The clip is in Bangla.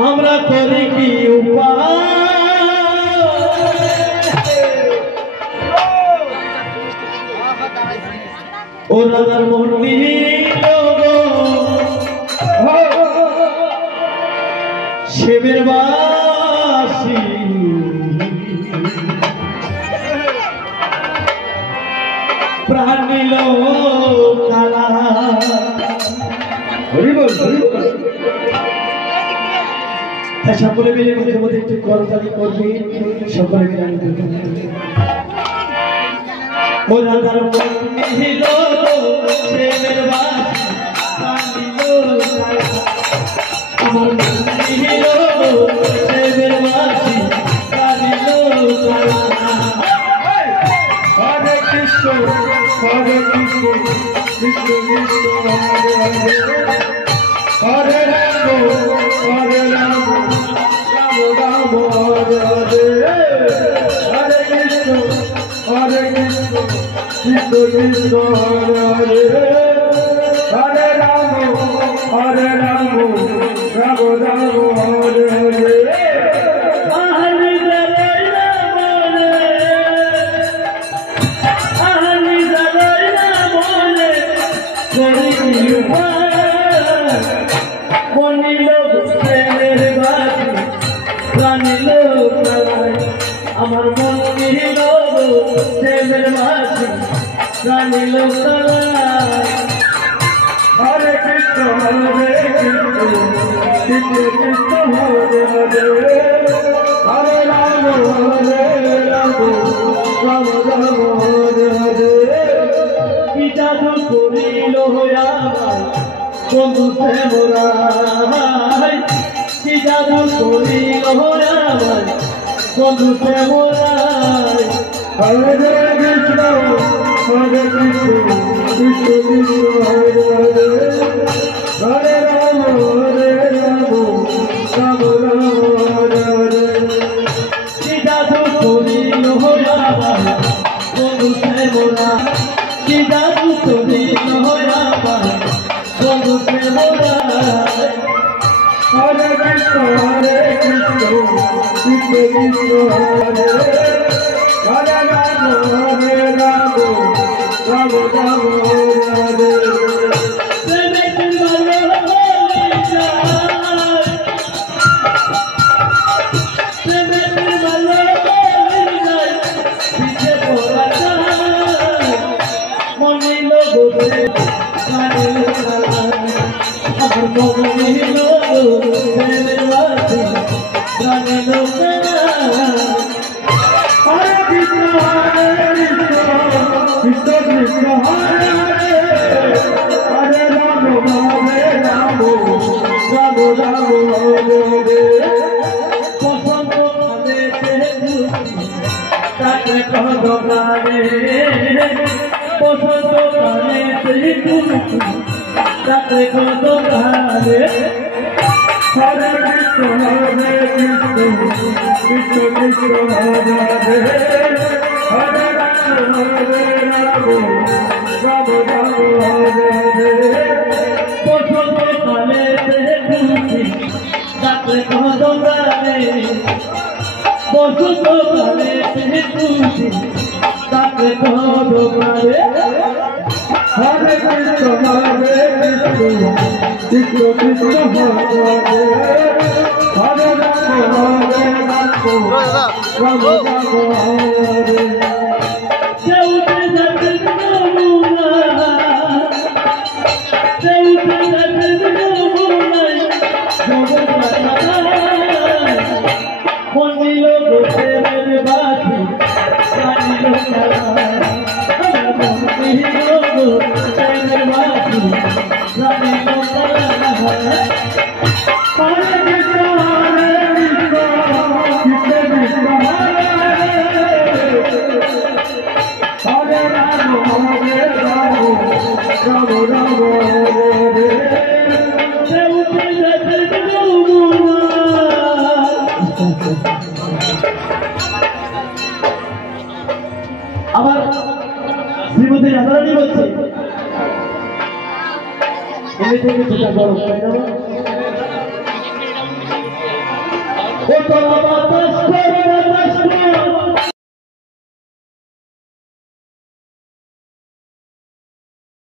আমরা করি কি উপায় ও রাজার মন্ডি শিবের বাসী প্রাণ নিল কালা সকলে মিলে মধ্যে মধ্যে একটু করতালি করবে সকলে মিলে ও রাজার মন্ডি হিল শিবের বাসী প্রাণ নিল কালা আমার মন্ডি হিল শিবের বাসী প্রাণ নিল কালা হরে কৃষ্ণ হরে কৃষ্ণ কৃষ্ণ কৃষ্ণ হরে হরে হরে রাম হরে রাম রাম রাম হরে হরে হরে কৃষ্ণ কৃষ্ণ কৃষ্ণ হরে হরে হরে রাম রাম রাম হরে হরে আমার মন নিল দেবের মাঝে রানিল হরে কৃষ্ণ কৃষ্ণ কৃষ্ণ হরে হরে হরে রাম রাম রাম হরে হরে কি জাদু করিল আমার বন্ধু মোরাই কি জাদু করিল আমার বন্ধু মোরাই হরে কৃষ্ণ কৃষ্ণ কৃষ্ণ হরে হরে হরে রাম রাম রাম হরে হরে কি জাদু করিল আমার বন্ধু মোরা কি জাদু করিল আমার বন্ধু মোরাই হরে কৃষ্ণ কৃষ্ণ কৃষ্ণ হরে হরে রাম রাম রাম হরে বসন্ত কালে তাকে কত কালে হরে কৃষ্ণ কৃষ্ণ কৃষ্ণ হরে হরে হরে রাম রাম রাম হরে হরে বসন্ত কালে তাকে কত কালে বসন্ত কালে তাকে কত কালে হরে কৃষ্ণ কৃষ্ণ কৃষ্ণ হরে হরে রাম রাম হরে আবার শ্রীমতী রাধারানী বলছে এমনি থেকে সেটা বড় তাই না ও তোরা বাতাস